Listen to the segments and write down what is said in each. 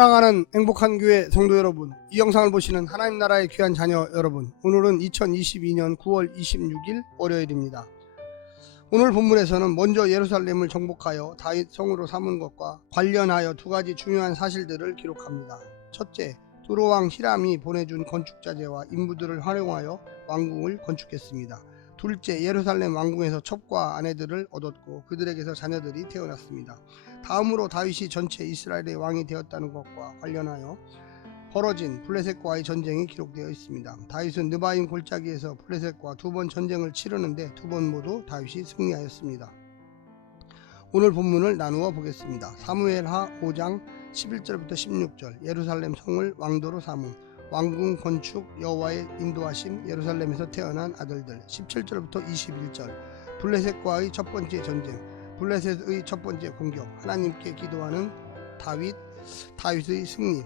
사랑하는 행복한 교회 성도 여러분, 이 영상을 보시는 하나님 나라의 귀한 자녀 여러분, 오늘은 2022년 9월 26일 월요일입니다. 오늘 본문에서는 먼저 예루살렘을 정복하여 다윗 성으로 삼은 것과 관련하여 두 가지 중요한 사실들을 기록합니다. 첫째, 두로왕 히람이 보내준 건축자재와 인부들을 활용하여 왕궁을 건축했습니다. 둘째, 예루살렘 왕궁에서 첩과 아내들을 얻었고 그들에게서 자녀들이 태어났습니다. 다음으로 다윗이 전체 이스라엘의 왕이 되었다는 것과 관련하여 벌어진 블레셋과의 전쟁이 기록되어 있습니다. 다윗은 느바임 골짜기에서 블레셋과 두 번 전쟁을 치르는데 두 번 모두 다윗이 승리하였습니다. 오늘 본문을 나누어 보겠습니다. 사무엘하 5장 11절부터 16절, 예루살렘 성을 왕도로 삼음, 왕궁 건축, 여호와의 인도하심, 예루살렘에서 태어난 아들들. 17절부터 21절, 블레셋과의 첫 번째 전쟁, 블레셋의 첫 번째 공격, 하나님께 기도하는 다윗의 승리.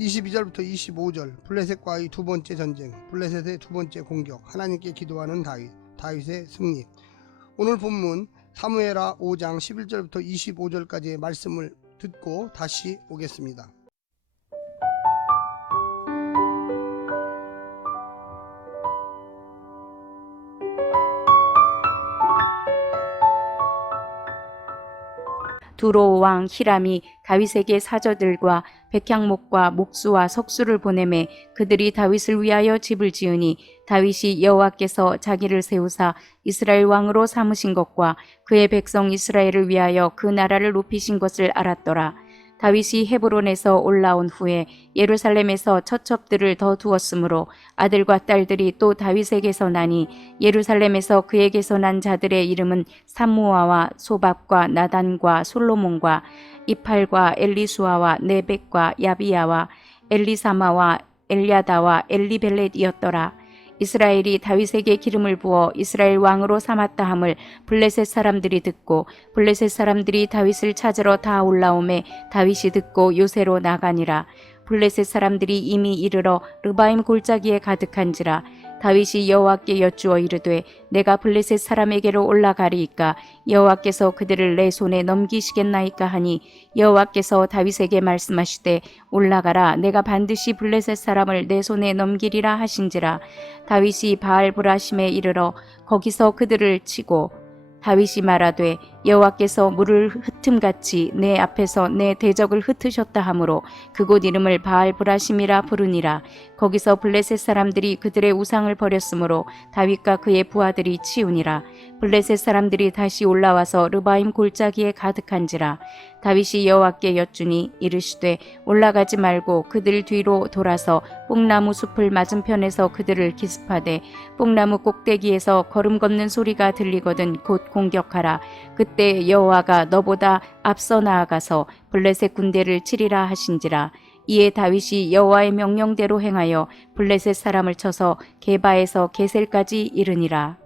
22절부터 25절, 블레셋과의 두 번째 전쟁, 블레셋의 두 번째 공격, 하나님께 기도하는 다윗의 승리. 오늘 본문 사무엘하 5장 11절부터 25절까지의 말씀을 듣고 다시 오겠습니다. 두로 왕 히람이 다윗에게 사저들과 백향목과 목수와 석수를 보내매 그들이 다윗을 위하여 집을 지으니 다윗이 여호와께서 자기를 세우사 이스라엘 왕으로 삼으신 것과 그의 백성 이스라엘을 위하여 그 나라를 높이신 것을 알았더라. 다윗이 헤브론에서 올라온 후에 예루살렘에서 처첩들을 더 두었으므로 아들과 딸들이 또 다윗에게서 나니 예루살렘에서 그에게서 난 자들의 이름은 삼무아와 소밥과 나단과 솔로몬과 이팔과 엘리수아와 네벡과 야비야와 엘리사마와 엘야다와 엘리벨렛이었더라. 이스라엘이 다윗에게 기름을 부어 이스라엘 왕으로 삼았다 함을 블레셋 사람들이 듣고 블레셋 사람들이 다윗을 찾으러 다 올라오매 다윗이 듣고 요새로 나가니라. 블레셋 사람들이 이미 이르러 르바임 골짜기에 가득한지라. 다윗이 여호와께 여쭈어 이르되 내가 블레셋 사람에게로 올라가리이까 여호와께서 그들을 내 손에 넘기시겠나이까 하니 여호와께서 다윗에게 말씀하시되 올라가라, 내가 반드시 블레셋 사람을 내 손에 넘기리라 하신지라. 다윗이 바알브라심에 이르러 거기서 그들을 치고 다윗이 말하되 여호와께서 물을 흩음같이 내 앞에서 내 대적을 흩으셨다 하므로 그곳 이름을 바알브라심이라 부르니라. 거기서 블레셋 사람들이 그들의 우상을 버렸으므로 다윗과 그의 부하들이 치우니라. 블레셋 사람들이 다시 올라와서 르바임 골짜기에 가득한지라. 다윗이 여호와께 여쭈니 이르시되 올라가지 말고 그들 뒤로 돌아서 뽕나무 숲을 맞은편에서 그들을 기습하되 뽕나무 꼭대기에서 걸음 걷는 소리가 들리거든 곧 공격하라. 그때 여호와가 너보다 앞서 나아가서 블레셋 군대를 치리라 하신지라. 이에 다윗이 여호와의 명령대로 행하여 블레셋 사람을 쳐서 게바에서 게셀까지 이르니라.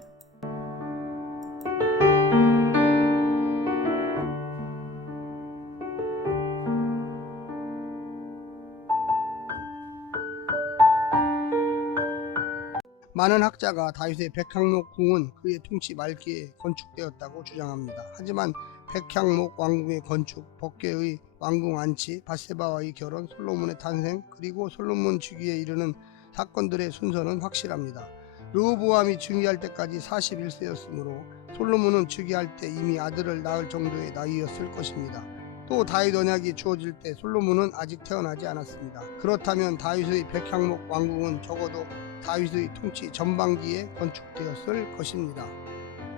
많은 학자가 다윗의 백향목 궁은 그의 통치 말기에 건축되었다고 주장합니다. 하지만 백향목 왕궁의 건축, 법궤의 왕궁 안치, 밧세바와의 결혼, 솔로몬의 탄생, 그리고 솔로몬 즉위에 이르는 사건들의 순서는 확실합니다. 르호보암이 즉위할 때까지 41세였으므로 솔로몬은 즉위할 때 이미 아들을 낳을 정도의 나이였을 것입니다. 또 다윗 언약이 주어질 때 솔로몬은 아직 태어나지 않았습니다. 그렇다면 다윗의 백향목 왕궁은 적어도 다윗의 통치 전반기에 건축되었을 것입니다.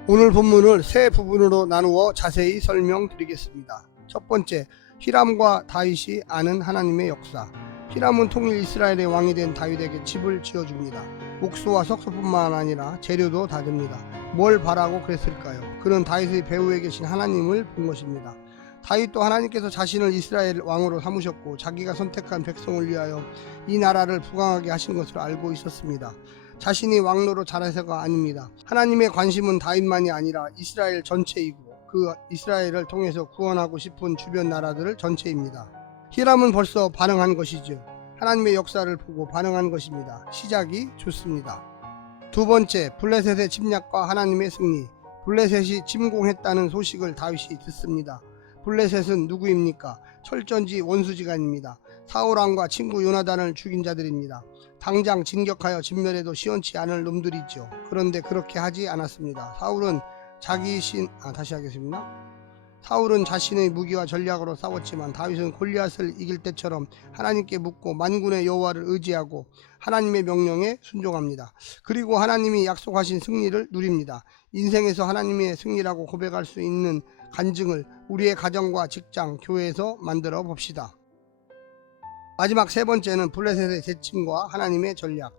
오늘 본문을 세 부분으로 나누어 자세히 설명드리겠습니다. 첫 번째, 히람과 다윗이 아는 하나님의 역사. 히람은 통일 이스라엘의 왕이 된 다윗에게 집을 지어줍니다. 목수와 석수뿐만 아니라 재료도 다 줍니다. 뭘 바라고 그랬을까요? 그는 다윗의 배후에 계신 하나님을 본 것입니다. 다윗도 하나님께서 자신을 이스라엘 왕으로 삼으셨고 자기가 선택한 백성을 위하여 이 나라를 부강하게 하신 것을 알고 있었습니다. 자신이 왕로로 자라서가 아닙니다. 하나님의 관심은 다윗만이 아니라 이스라엘 전체이고 그 이스라엘을 통해서 구원하고 싶은 주변 나라들 전체입니다. 히람은 벌써 반응한 것이죠. 하나님의 역사를 보고 반응한 것입니다. 시작이 좋습니다. 두 번째, 블레셋의 침략과 하나님의 승리. 블레셋이 침공했다는 소식을 다윗이 듣습니다. 블레셋은 누구입니까? 철전지 원수지간입니다. 사울 왕과 친구 요나단을 죽인 자들입니다. 당장 진격하여 진멸해도 시원치 않을 놈들이죠. 그런데 그렇게 하지 않았습니다. 사울은 자신의 무기와 전략으로 싸웠지만 다윗은 골리앗을 이길 때처럼 하나님께 묻고 만군의 여호와를 의지하고 하나님의 명령에 순종합니다. 그리고 하나님이 약속하신 승리를 누립니다. 인생에서 하나님의 승리라고 고백할 수 있는 간증을 우리의 가정과 직장, 교회에서 만들어 봅시다. 마지막 세 번째는 블레셋의 재침과 하나님의 전략.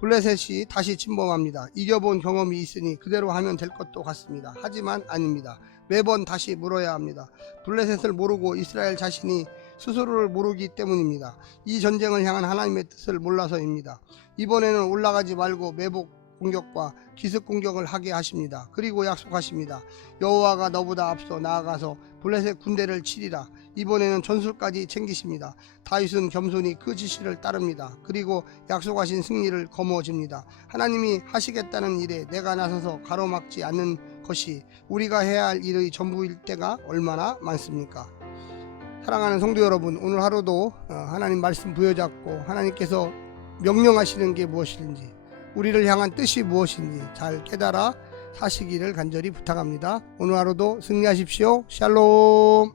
블레셋이 다시 침범합니다. 이겨본 경험이 있으니 그대로 하면 될 것도 같습니다. 하지만 아닙니다. 매번 다시 물어야 합니다. 블레셋을 모르고 이스라엘 자신이 스스로를 모르기 때문입니다. 이 전쟁을 향한 하나님의 뜻을 몰라서입니다. 이번에는 올라가지 말고 매복 공격과 기습 공격을 하게 하십니다. 그리고 약속하십니다. 여호와가 너보다 앞서 나아가서 블레셋 군대를 치리라. 이번에는 전술까지 챙기십니다. 다윗은 겸손히 그 지시를 따릅니다. 그리고 약속하신 승리를 거머쥡니다. 하나님이 하시겠다는 일에 내가 나서서 가로막지 않는 것이 우리가 해야 할 일의 전부일 때가 얼마나 많습니까? 사랑하는 성도 여러분, 오늘 하루도 하나님 말씀 부여잡고 하나님께서 명령하시는 게 무엇인지, 우리를 향한 뜻이 무엇인지 잘 깨달아 사시기를 간절히 부탁합니다. 오늘 하루도 승리하십시오. 샬롬.